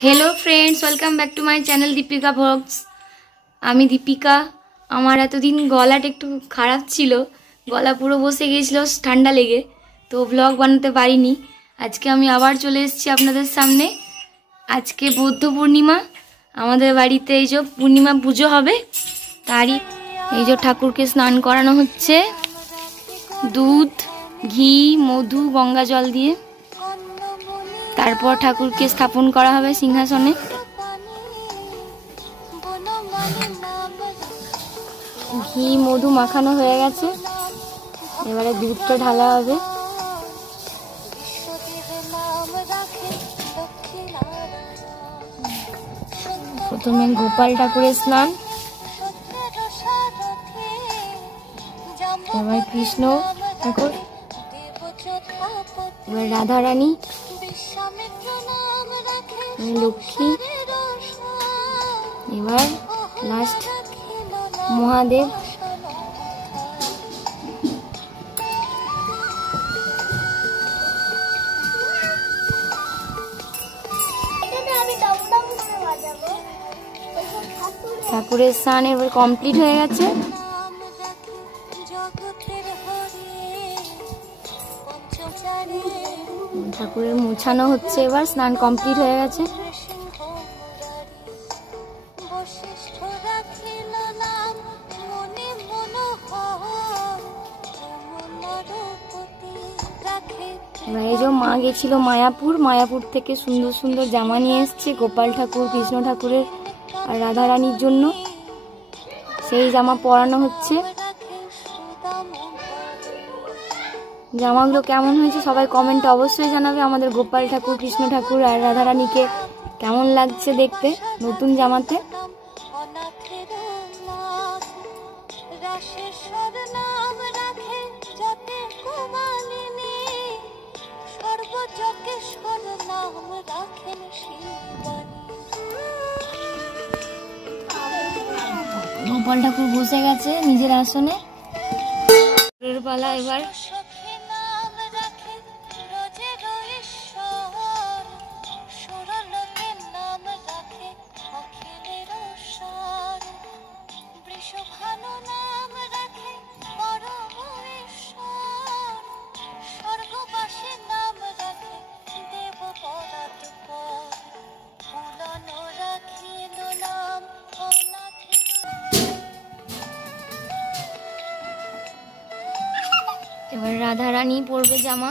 Hello friends welcome back to my channel Deepika vlogs. आमी दीपिका। आमार एतदिन गलाटा एकटू खाराप छिलो, गला पुरो बसे गेछिलो ठंडा लेगे, तो व्लग बानाते पारिनी। आजके आमी आबार चले एसेछि आपनादेर सामने। आजके बौद्ध पूर्णिमा, आमादेर बाड़ीते एई जो पूर्णिमा पुजो होबे, तारই এই যে ঠাকুরকে স্নান করানো হচ্ছে দুধ, ঘি, মধু, গঙ্গা জল দিয়ে। তারপর ঠাকুরকে স্থাপন করা হবে সিংহাসনে। ঘি মধু মাখানো হয়ে গেছে, এবারে দুধটা ঢালা হবে। প্রথমে গোপাল ঠাকুরের স্নান, এবার কৃষ্ণ ঠাকুর, এবার রাধা রানী, লক্ষ্মী, এবার লাস্ট মহাদেব। ঠাকুরের স্নান এবার কমপ্লিট হয়ে গেছে। ঠাকুরের মোছানো হচ্ছে, এবার স্নান কমপ্লিট হয়ে গেছে। এই যে মা গেছিল মায়াপুর, মায়াপুর থেকে সুন্দর সুন্দর জামা নিয়ে এসছে গোপাল ঠাকুর, কৃষ্ণ ঠাকুরের আর রাধা রানীর জন্য। সেই জামা পরানো হচ্ছে। জামাগুলো কেমন হয়েছে সবাই কমেন্টে অবশ্যই জানাবে। আমাদের গোপাল ঠাকুর, কৃষ্ণ ঠাকুর আর রাধা রানীকে কেমন লাগছে দেখতে নতুন জামাতে। গোপাল ঠাকুর বসে গেছে নিজের আসনে। পালা এবার এবার রাধা রানী পরবে জামা।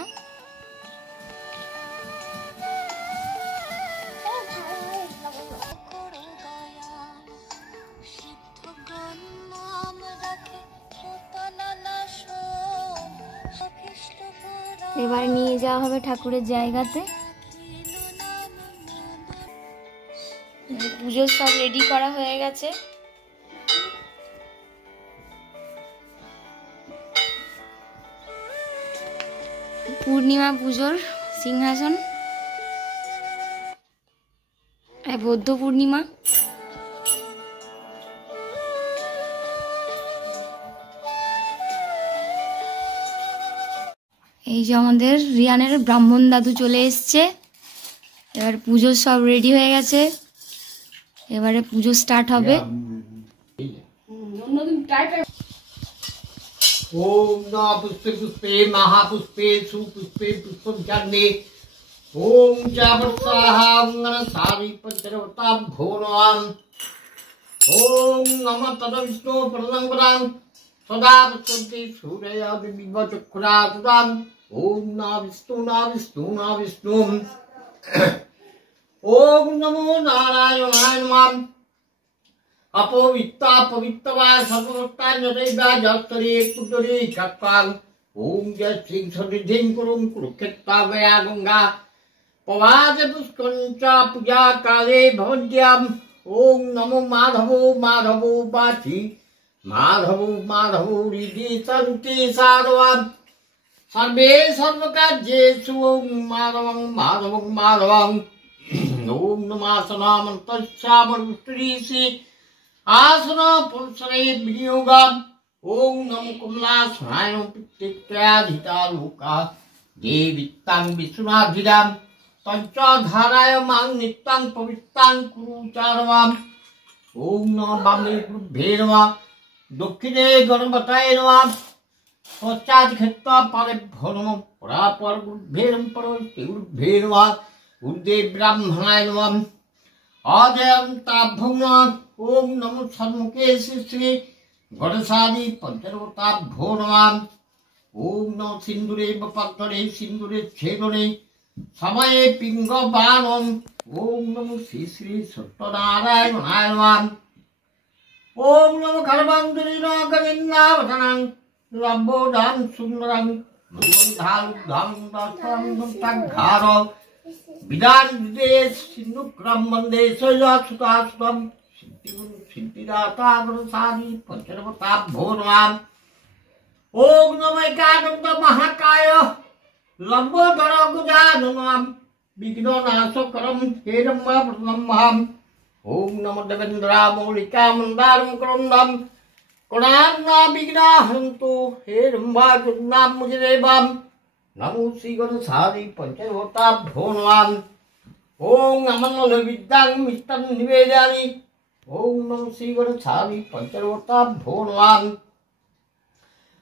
এবার নিয়ে যাওয়া হবে ঠাকুরের জায়গাতে। পুজোর সব রেডি করা হয়ে গেছে। পূর্ণিমা পুজোর সিংহাসন, বৌদ্ধ পূর্ণিমা। এই যে আমাদের রিয়ানের ব্রাহ্মণ দাদু চলে এসছে। এবার পুজোর সব রেডি হয়ে গেছে, এবারে পুজো স্টার্ট হবে। ओम न पुष्पे पुष्पे महापुष्पे सुपुष्पे पुष्पजान्ने ओम चावत्साहां सारी पंचरवतां घोरां ओम नमः तद्विष्णु प्रलंबरां सदा वसन्ति सूर्या विविधचक्षुरां ओम न विष्णु ओम नमो नारायणाय नमः अपवित्ता पवित्रवा सर्वभक्तान्यदैवा जस्तरे कुटरे चक्रां ओम जय श्री सदिधिं कुरुं कुरुक्षेत्रा गया गंगा पवाद पुष्करञ्च पूजा काले भवन्त्यां ओम नमो माधवो माधवो वाचि माधवो हृदि सन्ति सारवान् सर्वे सर्वकार्येषु ओम माधवं ओम नमासनामन्तस्यामरुष्टरीसि आसन पुरुषरे विनियोगम ओम नमो कमलासनाय पितृत्याधिता लोका देवितां विष्णुनाधिराम तंचाधाराय मां नित्यं पवित्रां कुरु चारवाम। ओम नमः वामे गुरुभ्ये नमः। दक्षिणे गणपतये नमः। पश्चात् क्षेत्रा पारेभ्यो नमः। परापर गुरुभ्ये नमः। परवर्ती गुरुभ्ये नमः। ऊर्ध्वे ब्राह्मणाय नमः। आद्यन्ताभ्यो नमः। ओम नमो सन्मुखे श्री गणेशादि पंचदेवताभ्यो नमः। ओम नमो सिंदूरे बपत्तरे सिंदूरे छेदने समये पिंगबाणम। ओम नमो श्री श्री सत्यनारायणाय नमः। ओम नमो खरबंदरीनो गविन्दावतनं लंबोदं सुंदरं मुगंधालुधां दत्तं विदान विदेश सिंधुक्रम वंदे सयसुतास्वं सिद्धिदाता गुरुसारी पंचदेवताभ्यो नमः। ओम नमो एकादंत महाकाय लंबोदर गजाननं विघ्ननाशकरं हेरम्बप्रदम्भं। ओम नमो देवेन्द्रामौलिका मंदारं करन्दं कणान्ना विघ्नाहन्तु हेरम्बाजुन्नां मुजदेवं। नमो श्री गणेशादि पंचदेवताभ्यो नमः। ओम नमो विद्यां मिष्टं निवेदयामि। ओम नमो श्री गणेशादि पंचदेवताभ्यो नमः।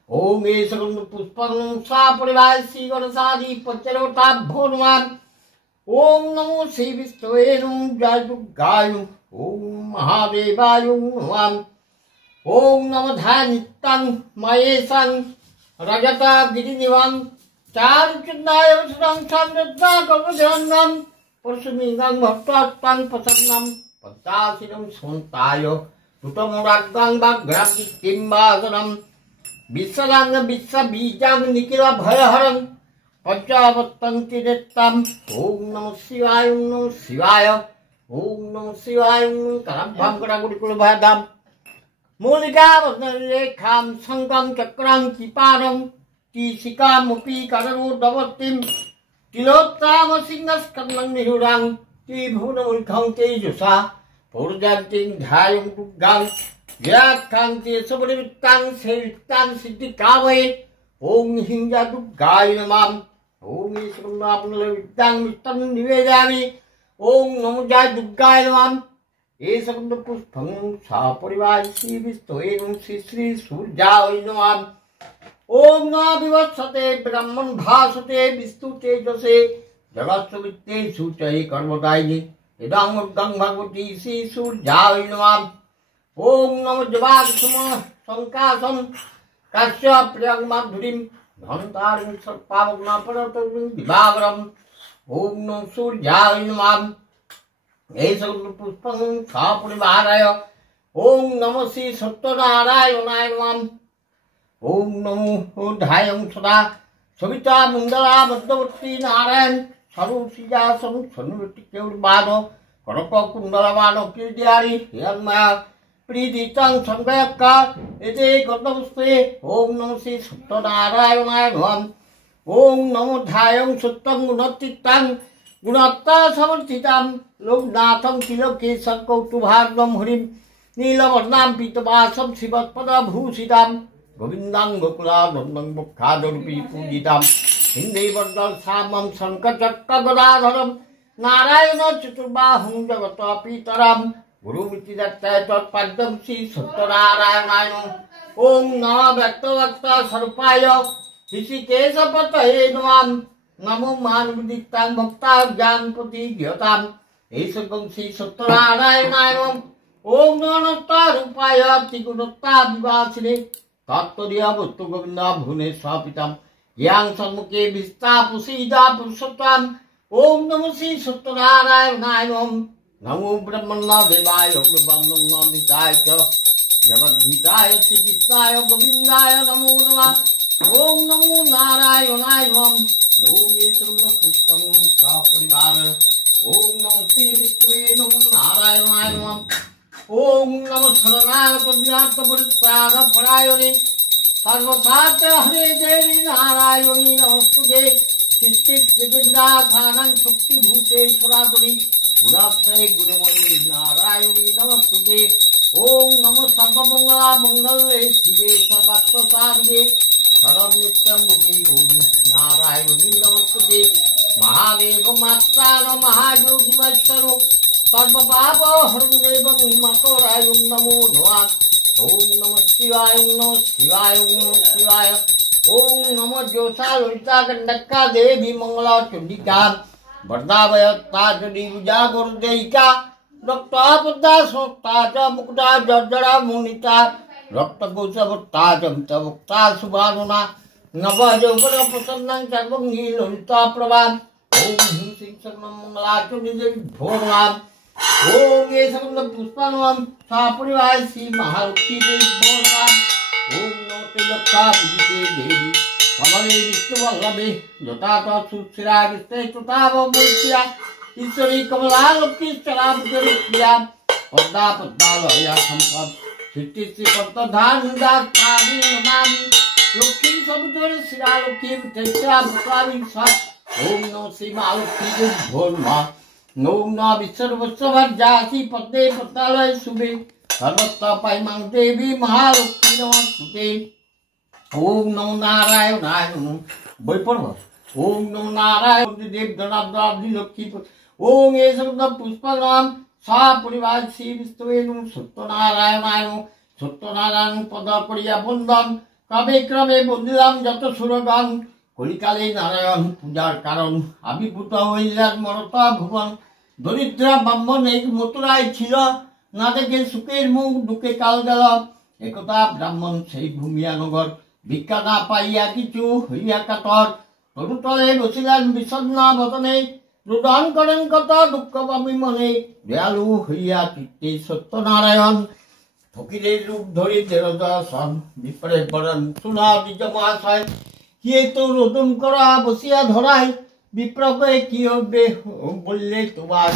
ओम एषगुण पुष्पं सा परिवार श्री गणेशादि पंचदेवताभ्यो नमः। ओम नमो श्री विष्णवे नमः जय दुर्गाय। ओम महादेवाय नमः। ओम नमो ध्यानित्यं महेशं रजता गिरिनिवं चारुचंदाय सुरं समृद्धा कल्पजननं परशुमिंगं भक्तास्तं प्रसन्नं पद्मासिनं सोन्ताय तुतमुराग्गं वाग्राब्धिकिंवासनं विश्वलांग विश्वबीजां निखिल भयहरं पंचावत्तंति नेत्तम्। ओम नमः शिवाय। ओम नमः शिवाय। ओम नमः शिवाय। करभं करागुडिकुलभादां मूलिका वदनरेखां संगं चक्रं किपारं टीशिकामपि कररोदवतीं तिलोत्ताम सिंहस्कन्धं निहुरां त्रिभुवनमुखं तेजसा पूर्जान्तिं ध्यायं दुर्गां व्याख्यान्ति सुबलिवृत्तां सेवितां सिद्धिकामये। ओम हिंजा दुर्गाय नमः। ओम ईश्वरनामविद्यां मिष्टं निवेदयामि। ओम नमो जय दुर्गाय नमः। एषगुण पुष्पं सा परिवार श्री विष्णवे श्री श्री सूर्याय नमः। ओम नमः विवत्सते ब्रह्मन् भासते विष्णु तेजसे जगत्सवित्ते सूचये कर्मदायिने इदं मुद्गं भगवती श्री सूर्याय नमः। ओम नमो जवासुम संकाशं कस्य प्रियं माधुरीं धन्तारिं सर्पावग्नापरतुं दिवाकरम्। ओम नमो सूर्याय नमः। एषगुण पुष्पं सा परिवाराय। ओम नमो श्री सत्यनारायणाय नमः। ओम नमो ध्यायं सदा सविता मंगला मध्यवर्ती नारायण सर्वसीजासं सन्निवृत्तिकेवलवाद कनककुण्डलवान कीर्तियारि हिरण्मय प्रीतितं संगयक्का एते गतवस्ते। ओम नमो श्री सत्यनारायणाय नमः। ओम नमो ध्यायं सत्यं गुणतीर्थं गुणत्ता समर्थितां लोकनाथं तिलकेशं कौतुभाग्नं हरिं नीलवर्णां पीतवासं शिवपदभूषितां गोविंदां गोकुलानन्दं मुखादरूपी पूजितां हिंदेवर्दल सामं शङ्खचक्रगदाधरं नारायण चतुर्बाहुं जगत्पितरं गुरुमिति दत्तय तत्पद्मं श्री सत्यनारायणाय नमः। ओम नमः व्यक्तवक्ता सर्पाय ऋषिकेशपतये नमः। नमो मानवदित्तां भक्ता ज्ञानपतिज्ञतां एषगं श्री सत्यनारायणाय नमः। ओम नमस्तारूपाय त्रिगुणत्ता विवासिने तात्पर्य वस्तु गोविंदा भुवने स्वापितम यांग सन्मुखे विस्तापुषीदा पुरुषोत्तम। ओम नमो श्री सत्यनारायणाय नमः। नमो ब्रह्मण्य देवाय ब्रह्मण्यमिताय च जगद्धिताय श्रीकृष्णाय गोविंदाय नमो नमः। ओम नमो नारायणाय नमः। ओम ईश्वरपुष्पं सा परिवार। ओम नमो श्री विष्णुवे नमो नारायणाय नमः। ओम नमः शरणागतपरायणे सर्वशास्त्र हरे देवी नारायणी नमस्तुते चित्तिदाखानं शक्तिभूतेश्वरात्मनि गुणाक्षय गुणमयि नारायणी नमस्तुते। ओम नमः सर्वमंगला मंगले शिवे सर्वार्थसाधिके शरणं नित्यं मुखे गौरी नारायणी नमस्तुते। महादेव मात्रान महायोगी मत्सरो सर्व पाप हरं देवं मकोराय नमो नमः। ओम नमः शिवाय ओम नमः शिवाय ओम नमः शिवाय। ओम नमो ज्योसा ललिता गंडका देवी मंगला चंडिका वरदावयत्ता चंडीजा गुरुदेविका रक्ता पद्दा सोक्ता च मुक्ता जर्जरा मुनिता रक्तकोशवत्ता च मितमुक्ता सुभानुना नव यौवन प्रसन्नं सर्वंगी ललिता प्रभा। ओम ह्रीं श्रीं सर्वं मंगला चंडीदेवी भो नमः। ओम ये सर्व पुष्पानुम सा परिवार श्री महालक्ष्मी देवी भो नमः। ओम नमो लक्ष्मी विजिते देवी कमले विष्णुवल्लभे जटाता सुशिरा विष्टे तुतावमुष्या ईश्वरी कमला लक्ष्मी चलाभुजरिया पद्मा पद्मालया संपद सिद्धि श्री पद्मधान दास्तानि नमामि लक्ष्मी समुद्र शिरा लक्ष्मी तेस्या भुक्तानि सत्। ओम नमो श्री महालक्ष्मी देवी भो नमः। ओम नमः विश्ववत्सवर्जासि पद्मे पद्मालय शुभे सर्वत्र पाइमां देवी महालक्ष्मी नमस्ते। ओम नमो नारायणाय नमः बैपर्व। ओम नमो नारायण देव गणाब्दाब्धि लक्ष्मी। ओम ये शब्द पुष्पनाम सा परिवार श्री विष्णुवे नमः सत्यनारायणाय नमः। सत्यनारायण पद करिया बंदन क्रमे क्रमे बंदिलाम যত সুরগণ কলিকালে নারায়ণ পূজার কারণ আবির্ভূত হইলেন মরতা ভুবন। দরিদ্রা ব্রাহ্মণ এক মথুরায় ছিল না দেখে সুখের মুখ দুঃখে কাল গেল একথা ব্রাহ্মণ সেই ভূমিয়া নগর ভিক্ষা না পাইয়া কিছু হইয়া কাতর তরুতলে বসিলেন বিষণ্ণ বদনে রোদন করেন কত দুঃখ পাবি মনে দয়ালু হইয়া চিত্তে সত্যনারায়ণ ফকিরের রূপ ধরে দেড়দর্শন বিপরে বরণ শোনা নিজ মহাশয় কিয়ে তো রোদন করা বসিয়া ধরায় বিপ্রকে কি হইবে বললে তোমার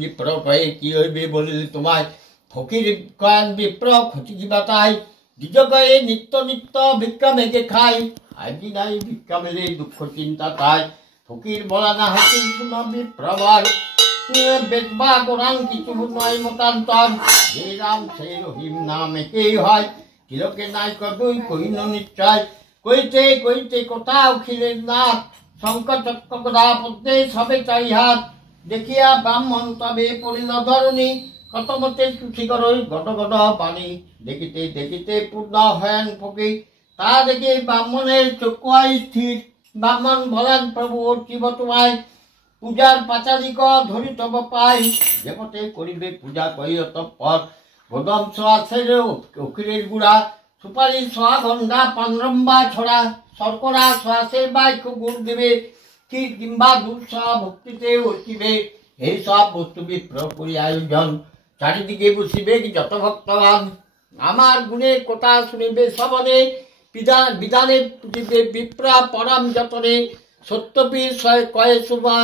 বিপ্রকে কি হইবে বললে তোমায় ফকির কয়েন বিপ্র ক্ষতি কিবা তাই দ্বিজকয়ে নিত্য নিত্য ভিক্ষা মেঘে খাই আজি নাই ভিক্ষা মেলে দুঃখ চিন্তা তাই ফকির বলা না হাতে শুনো বিপ্রবার বেদবা কোরআন কিছু নয় মতান্তর যে রাম সেই রহিম নাম একেই হয় তিলকে নাই কদুই কহিন নিশ্চয় কইতে কইতে কথা উঠিলেন নাথ শঙ্কর চক্র গদা পদ্মে সবে চাই হাত দেখিয়া ব্রাহ্মণ তবে পড়িল ধরণী কত মতে সুখী করই গট গট পানি দেখিতে দেখিতে পূর্ণ হয়েন ফকির তা দেখে ব্রাহ্মণের চক্ষু স্থির ব্রাহ্মণ বলেন প্রভু শিব তোমায় পূজার পাচালিক ধরি তব পাই যেপথে করিবে পূজা করিও তৎপর গদম ছোয়া ছেড়ে উকিলের গুড়া সুপারি ছোয়া গন্ধা পানরম্বা ছড়া শর্করা শ্বাসের বাক্য গুড় দেবে কি কিংবা দুধ ছোয়া ভক্তিতে উঠিবে এই সব বস্তু বিপ্র করি আয়োজন চারিদিকে বসিবে যত ভক্তবান আমার গুণের কথা শুনিবে সবনে বিধানে পুজিবে বিপ্রা পরাম যতনে সত্যপীর কয়ে সুবা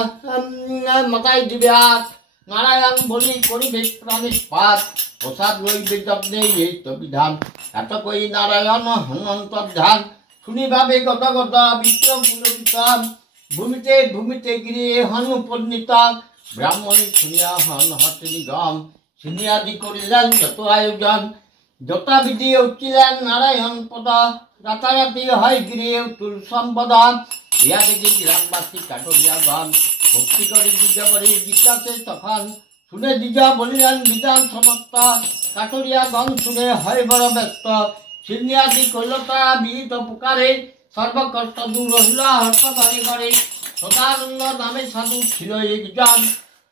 মাথায় দিবে আর নারায়ণ বলি করিবে প্রাণিষ্পাত প্রসাদ লইবে যত্নে এই তো বিধান এত কই নারায়ণ হনন্তর ধ্যান শুনিভাবে গত গত বিপ্র পুলকিত ভূমিতে ভূমিতে গিরে হন উপনীত ব্রাহ্মণী শুনিয়া হন হতে নিগম সিনিয়াদি করিলেন যত আয়োজন যথাবিধি উঠিলেন নারায়ণ পদ রাতারাতি হয় গিরে তুল সম্পদ ইয়া দেখি গ্রামবাসী কাটরিয়া গান ভক্তি করে দ্বিজবরে জিজ্ঞাসে তখন শুনে দ্বিজা বলিলেন বিধান সমস্ত কাটরিয়া গণ শুনে হয় বড় ব্যস্ত সিনিয়াদি কইল তারা বিহিত পুকারে সর্বকষ্ট দূর রহিল হর্ষ ধরে করে সদানন্দ নামে সাধু ছিল একজন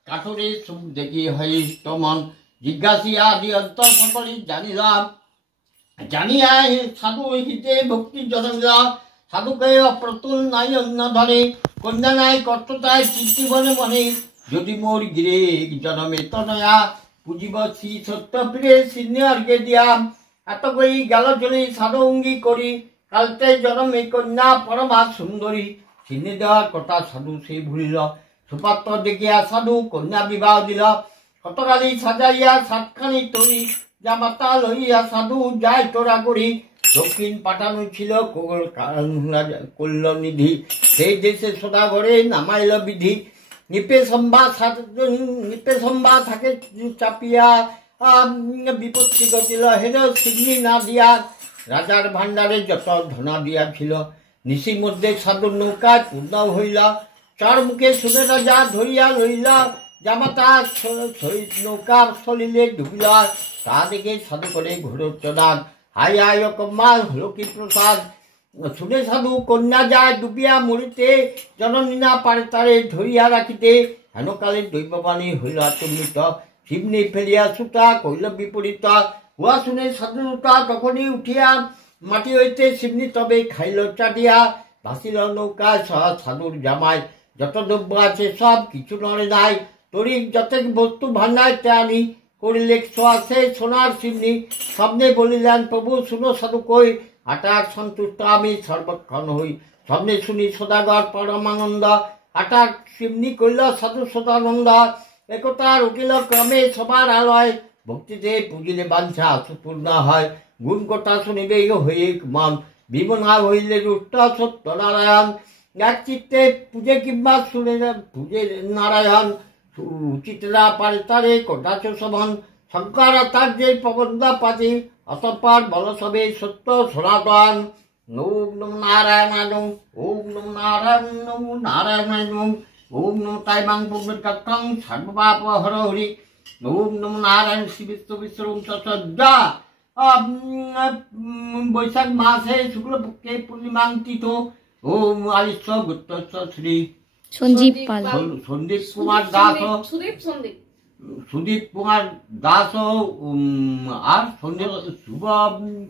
কাঠরে সুখ দেখি হয় তমন জিজ্ঞাসিয়া আদি অন্তর সকলেই জানিলাম জানিয়া সাধু হিতে ভক্তি জনমিলা সাধুকে অপ্রতুল নাই অন্য ধরে কন্যা নাই কর্ততায় চিন্তি বনে মনে যদি মোর গিরে জনমে তনয়া পুজিব শ্রী সত্য ফিরে সিনিয়রকে দিয়াম এত কই গেল চলি সাধু অঙ্গী করি কালতে জনমে কন্যা পরমা সুন্দরী চিনি দেওয়ার কথা সাধু সে ভুলিল সুপাত্র দেখিয়া সাধু কন্যা বিবাহ দিল কতকালি সাজাইয়া সাতখানি তরি যা মাতা লইয়া সাধু যায় তোরা করি দক্ষিণ পাঠানো ছিল কল্যাণনিধি সেই দেশে সদাগরে নামাইল বিধি নিপে সম্ভা থাকে চাপিয়া বিপত্তি ঘটিল হেন সিগ্নি না দিয়া রাজার ভাণ্ডারে যত ধনা দিয়াছিল নিশির মধ্যে সাধুর নৌকা পূর্ণ হইল চার মুখে শুনে রাজা ধরিয়া লইলা জামাতা নৌকার সলিলে ডুবিলা। তা দেখে সাধু করে ঘোরচনাদ, হাই হাই কম্মা হলো কি প্রসাদ। শুনে সাধু কন্যা যায় ডুবিয়া মরিতে, জননী না পারে তারে ধরিয়া রাখিতে। হেনকালে দৈববাণী হইল আচম্বিত, শিবনি ফেলিয়া সুতা কহিল বিপরীত। হুয়া শুনে সাধুতা তখনই উঠিয়া, মাটি হইতে শিবনি তবে খাইল চাটিয়া। ভাসিল নৌকা সাধুর জামাই, যত দ্রব্য আছে সব কিছু নড়ে নাই। তরিক যতেক বস্তু ভান্ডায় তেয়ানি, করিলে আছে সোনার শিবনি। স্বপ্নে বলিলেন প্রভু শুনো সাধু কই, হঠাৎ সন্তুষ্ট আমি সর্বক্ষণ হই। স্বপ্নে শুনি সদাগর পরমানন্দ, হঠাৎ শিবনি কইল সাধু সদানন্দ। একতার উঠিল ক্রমে সবার আলয়, ভক্তিতে পুজিলে বাঞ্ছা সুপূর্ণ হয়। গুণ কথা শুনিবে হয়ে মন, বিমনা হইলে রুষ্ট সত্য নারায়ণ। এক চিত্তে পূজে কিংবা শুনে পূজে নারায়ণ, উচিত না পারে তারে কটাচ শোভন। শঙ্কর তার যে প্রবন্ধা পাতি, অতঃপর বল সবে সত্য সনাতন। ওম নমো নারায়ণায়, ওম নমো নারায়ণ, নমো নারায়ণায়, ওম নমো তাইবাং পুণ্যকাত্তং সর্বপাপ হর হরি। ওম নমো নারায়ণ শ্রী বিষ্ণু বিশ্বরূপ সজ্জা। বৈশাখ মাসে শুক্লপক্ষে পূর্ণিমাং তিথ। ওম আলিস্য গুপ্তস্য শ্রী সঞ্জীব পাল, সন্দীপ কুমার দাস, সুদীপ কুমার দাস আর সন্দীপ শুভ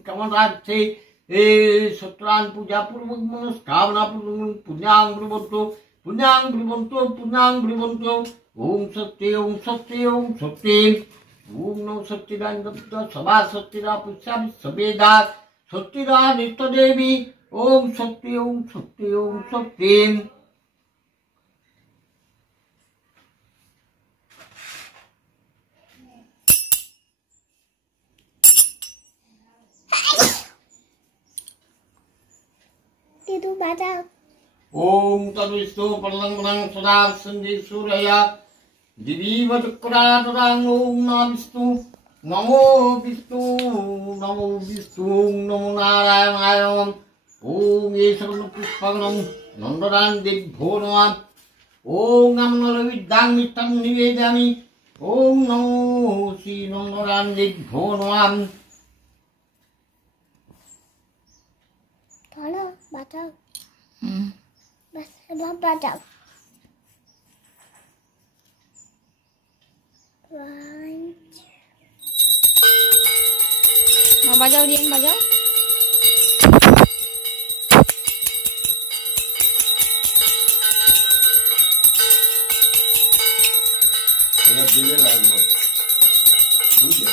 কেমন আছে। সত্যনারায়ণ পূজা পূর্বক মনস্কামনা পুণ্যাং ব্রুবন্ত, পুণ্যাং ব্রুবন্ত, পুণ্যাং ব্রুবন্ত। ওম সত্যি, ওম সত্যি, ওম সত্যি। ওম নমঃ সত্যিদান দত্ত সভা সত্যিরা পুষ্যা বিশ্ববেদা, সত্যিরা নিত্যদেবী। ওম সত্যি, ওম সত্যি, ওম সত্যি। ওম তদ্বিষ্ণু পরলঙ্ঘনং সদা সন্ধি সূরয়া দিবীব চক্রাতরাং। ওম নমঃ বিষ্ণু, নমো বিষ্ণু, নমো বিষ্ণু, নমো নারায়ণায়। ওম এ সর্ব পুষ্পাগণং নন্দরান দেভ্যো নমঃ। ওম নমঃ মিত্তং নিবেদয়ামি। ওম নমো শ্রী নন্দরান দেভ্যো নমঃ। বাজাও বাস এবার বাজাও। বাজাও রিয়ান বাজাও। দিলে লাগবে বুঝলে।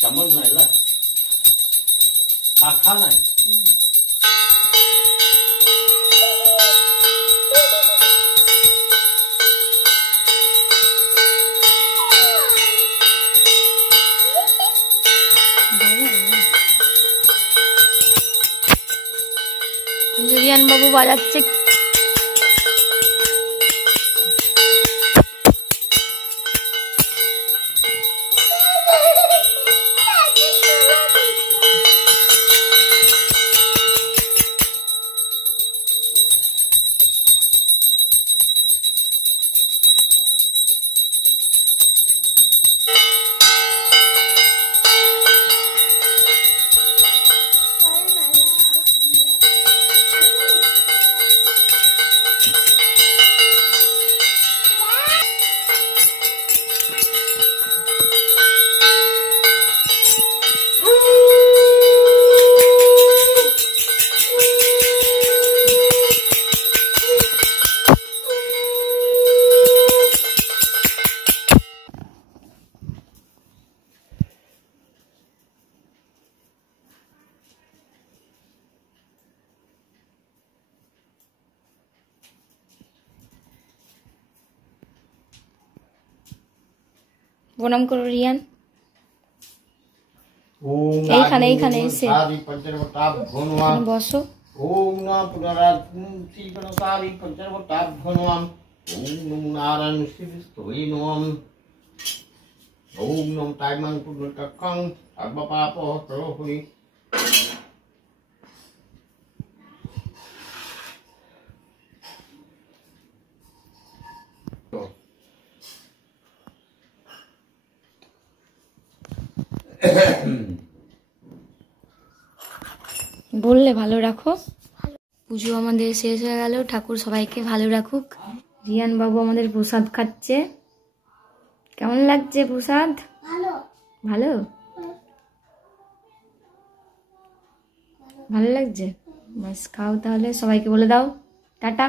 চামচ নাই লা শাখা নাই। রিয়ান বাবু বাজাচ্ছে। প্রণাম করো রিয়ান। ওম এইখানে এসে সারি পঞ্চবটাভ্যো নমঃ। এখানে বসো। ওম নমঃ পুনরাত্মন্তি গণসারি পঞ্চবটাভ্যো নমঃ। ওম নমো নারায়ণ শিবস্তোয় নমঃ। ওম নমঃ তাইমাং পুনর্তক্ষং সর্বপাপো প্রহুই। বললে ভালো রাখো। পুজো আমাদের শেষ হয়ে গেল, ঠাকুর সবাইকে ভালো রাখুক। রিয়ান বাবু আমাদের প্রসাদ খাচ্ছে। কেমন লাগছে প্রসাদ? ভালো ভালো ভালো লাগছে? বাস খাও তাহলে, সবাইকে বলে দাও টাটা।